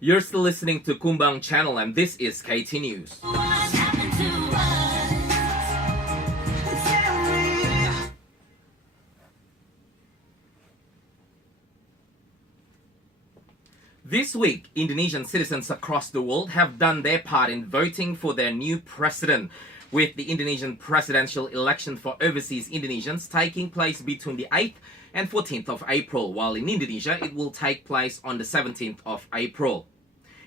You're still listening to Kumbang channel and this is KT News. This week, Indonesian citizens across the world have done their part in voting for their new president, with the Indonesian presidential election for overseas Indonesians taking place between the 8th and 14th of April, while in Indonesia it will take place on the 17th of April.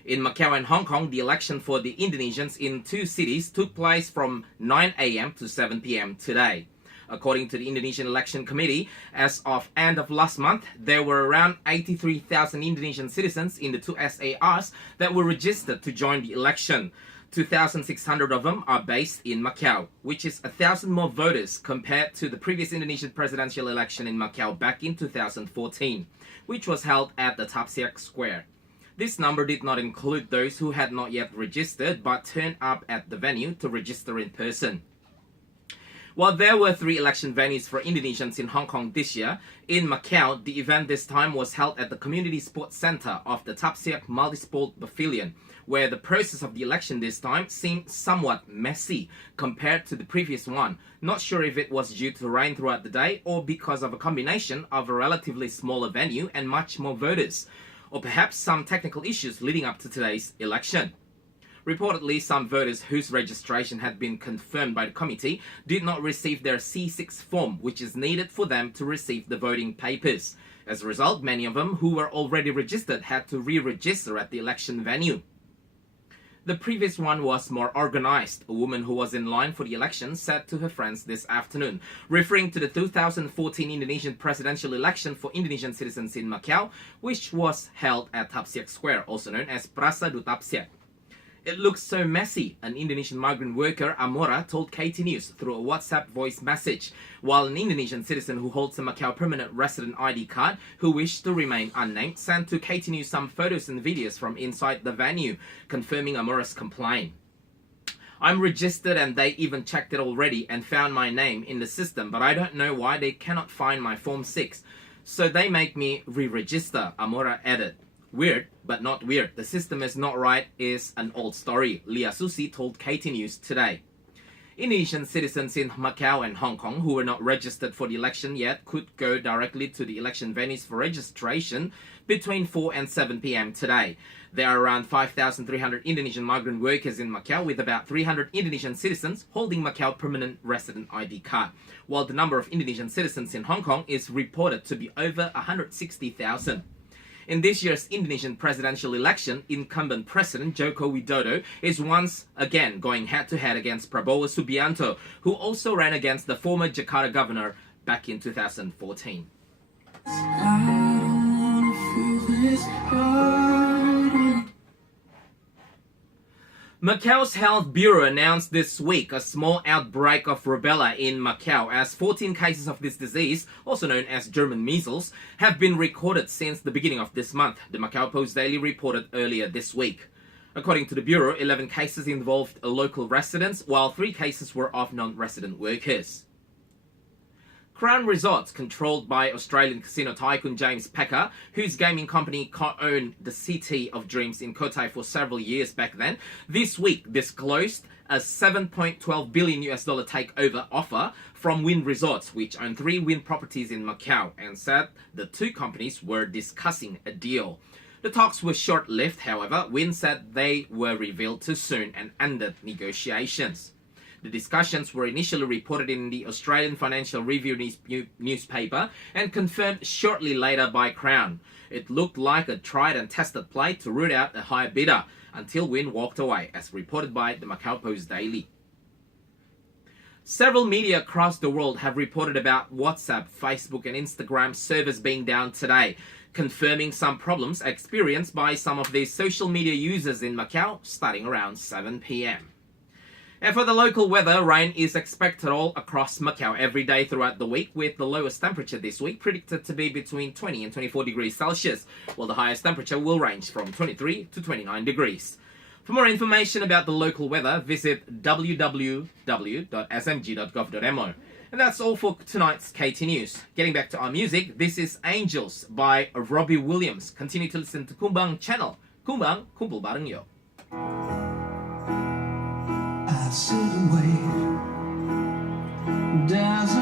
In Macau and Hong Kong, the election for the Indonesians in two cities took place from 9 a.m. to 7 p.m. today. According to the Indonesian Election Committee, as of end of last month, there were around 83,000 Indonesian citizens in the two SARs that were registered to join the election. 2,600 of them are based in Macau, which is 1,000 more voters compared to the previous Indonesian presidential election in Macau back in 2014, which was held at the Tapsiak Square. This number did not include those who had not yet registered but turned up at the venue to register in person. While there were 3 election venues for Indonesians in Hong Kong this year, in Macau, the event this time was held at the Community Sports Center of the Tapsiak Multisport Pavilion, where the process of the election this time seemed somewhat messy compared to the previous one. Not sure if it was due to rain throughout the day or because of a combination of a relatively smaller venue and much more voters, or perhaps some technical issues leading up to today's election. Reportedly, some voters whose registration had been confirmed by the committee did not receive their C6 form, which is needed for them to receive the voting papers. As a result, many of them who were already registered had to re-register at the election venue. The previous one was more organized, a woman who was in line for the election said to her friends this afternoon, referring to the 2014 Indonesian presidential election for Indonesian citizens in Macau, which was held at Tapsiak Square, also known as Plaza do Tapsiak. "It looks so messy," an Indonesian migrant worker, Amora, told KT News through a WhatsApp voice message, while an Indonesian citizen who holds a Macau permanent resident ID card, who wished to remain unnamed, sent to KT News some photos and videos from inside the venue, confirming Amora's complaint. "I'm registered and they even checked it already and found my name in the system, but I don't know why they cannot find my Form 6, so they make me re-register," Amora added. "Weird, but not weird. The system is not right is an old story," Lia Susi told KT News today. Indonesian citizens in Macau and Hong Kong who were not registered for the election yet could go directly to the election venues for registration between 4 and 7 p.m. today. There are around 5,300 Indonesian migrant workers in Macau, with about 300 Indonesian citizens holding Macau permanent resident ID card, while the number of Indonesian citizens in Hong Kong is reported to be over 160,000. In this year's Indonesian presidential election, incumbent President Joko Widodo is once again going head-to-head against Prabowo Subianto, who also ran against the former Jakarta governor back in 2014. Macau's Health Bureau announced this week a small outbreak of rubella in Macau, as 14 cases of this disease, also known as German measles, have been recorded since the beginning of this month, the Macau Post Daily reported earlier this week. According to the Bureau, 11 cases involved local residents, while 3 cases were of non-resident workers. Crown Resorts, controlled by Australian casino tycoon James Packer, whose gaming company co-owned the City of Dreams in Cotai for several years back then, this week disclosed a $7.12 billion takeover offer from Wynn Resorts, which own 3 Wynn properties in Macau, and said the two companies were discussing a deal. The talks were short-lived, however. Wynn said they were revealed too soon and ended negotiations. The discussions were initially reported in the Australian Financial Review newspaper and confirmed shortly later by Crown. It looked like a tried and tested play to root out a higher bidder until Wynn walked away, as reported by the Macau Post Daily. Several media across the world have reported about WhatsApp, Facebook and Instagram servers being down today, confirming some problems experienced by some of these social media users in Macau starting around 7 p.m. And for the local weather, rain is expected all across Macau every day throughout the week, with the lowest temperature this week predicted to be between 20 and 24 degrees Celsius, while the highest temperature will range from 23 to 29 degrees. For more information about the local weather, visit www.smg.gov.mo. And that's all for tonight's KT News. Getting back to our music, this is Angels by Robbie Williams. Continue to listen to Kumbang channel. Kumbang, kumpul bareng yuk. I sit and wait. There's